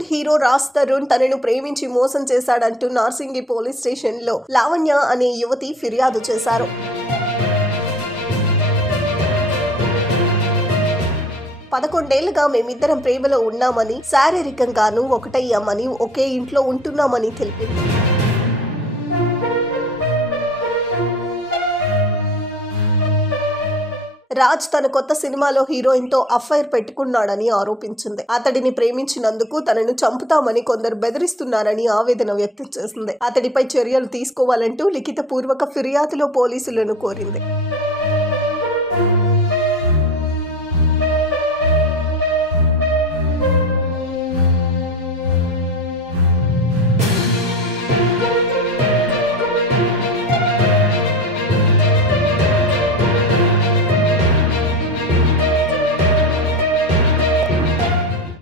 Bollywood hero Raj Tarun తనను ప్రేమించి మోసం చేశాడంటూ నార్సింగి పోలీస్ స్టేషన్లో లావణ్య అనే యువతి ఫిర్యాదు చేశారు. పదకొండేళ్లుగా మేమిద్దరం ప్రేమలో ఉన్నామని, శారీరకంగానూ ఒకటయ్యామని, ఒకే ఇంట్లో ఉంటున్నామని తెలిపింది. రాజ్ తన కొత్త సినిమాలో హీరోయిన్ తో అఫైర్ పెట్టుకున్నాడని ఆరోపించింది. అతడిని ప్రేమించినందుకు తనను చంపుతామని కొందరు బెదిరిస్తున్నారని ఆవేదన వ్యక్తం చేసింది. అతడిపై చర్యలు తీసుకోవాలంటూ లిఖితపూర్వక ఫిర్యాదులో పోలీసులను కోరింది.